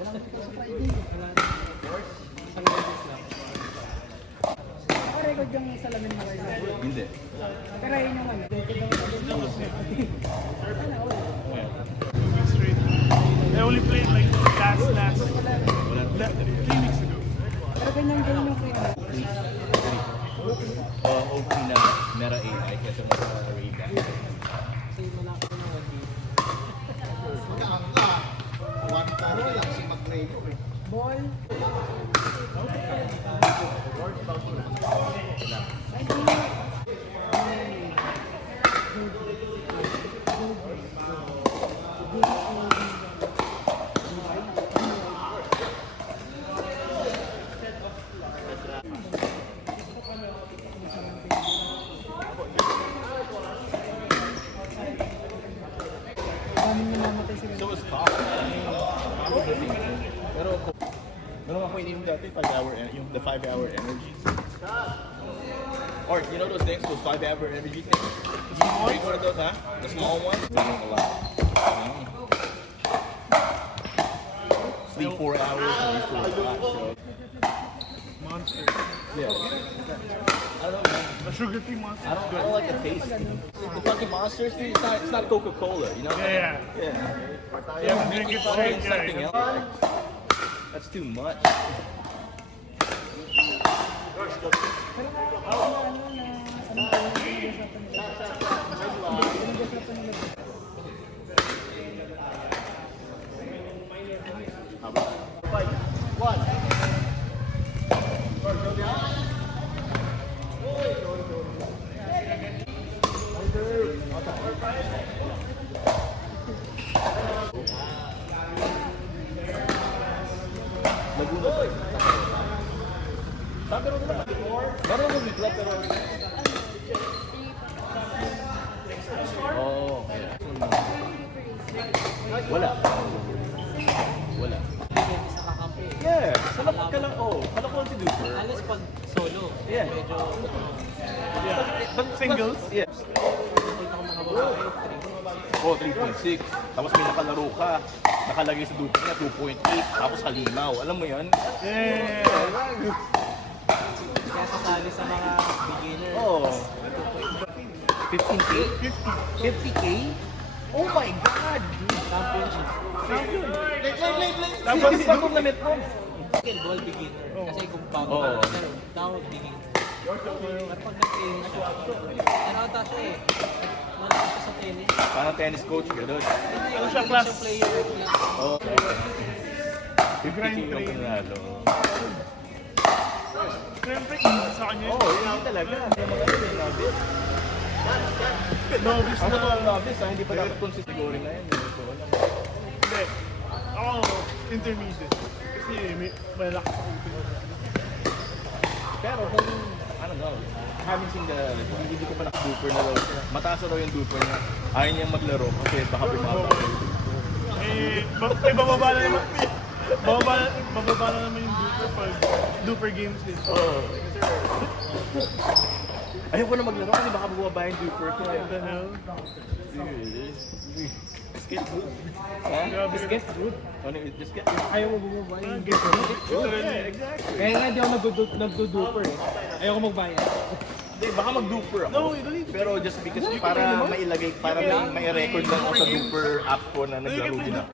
Wala kasi sa Friday. Wala na. Isang beses lang. Naka-record yung salamin mo kayo. Hindi. Pero yun yung ano. Straight. I only played like last 3 weeks ago. Pero ganyan yung free. OP na Mera AI kesa mo sa Ray-Ban. Kasi malaki na 1 Ball. Daming namamatay sila. So it's tough. Pero ako ininom dati 5-hour, yung the 5-hour energy. Or you know those things, those 5-hour energy things? Drink one of those, huh? The small ones? Drink a lot. Sleep 4 hours and you feel hot, so. Monster. Yeah. I don't know, man. The sugar-free monster. I don't like the taste. The fucking monsters, dude, it's not Coca-Cola, you know? Yeah. Yeah. Yeah, but drink it straight. Something Yeah. else. That's too much. Laguna pa eh. Sabi rin naman. Meron akong bigla pero... Oo. Wala. Wala. Depende sa kakampi. Yeah. Salapag ka lang. Oh. Kalakuan si Duper. Alas pag solo. Yeah. Medyo, Yeah. But singles? Yeah. punta ko mga babae. Oh, 3.6. Tapos may nakalaro ka. Nakalagay sa Duper niya 2.8. Tapos halimaw. Alam mo yan? Yeah. Kaya sasali sa mga beginner. Oh. 15K? 50K? Oh my God! Championship. Tapos sa tournament mo. Basketball beginner. Kasi kung bago Oo. ka lang, tawag beginner. Pero pag nag-tennis siya, ano ata siya eh. Malaki siya sa tennis. Parang tennis coach, gano'n. Ano siya, class? Player. Oh. 50K Grind yung training. panalo. Siyempre, easy sa kanya. Oo, yun talaga. Yung mga yun, novice. Novice Ako na. mga novice, hindi pa dapat consistent siguro na yun. So, alam mo. Hindi. Ako, intermediate. Kasi may malakas ako. Pero kung, I don't know, having seen the, hindi ko pa naka-duper na raw siya. Mataas na raw yung duper niya. Ayaw niyang maglaro kasi baka bumaba. Bababa na naman. Bababa na naman yung duper pag duper games din. Oo. Ayaw ko na maglaro kasi baka bumaba yung duper ko. What the hell? Just get good. Ha? Grabe. Just get good. Ano, just get good. Ayaw mo bumaba Ah, yung get good. Ito rin Yeah, eh. exactly. Kaya nga di ako nagdo-duper eh. Ayaw ko magbayad. Hindi, baka mag-duper ako. No, you don't need to. Pero just because para mailagay, para may record lang ako sa duper app ko na naglaro din ako.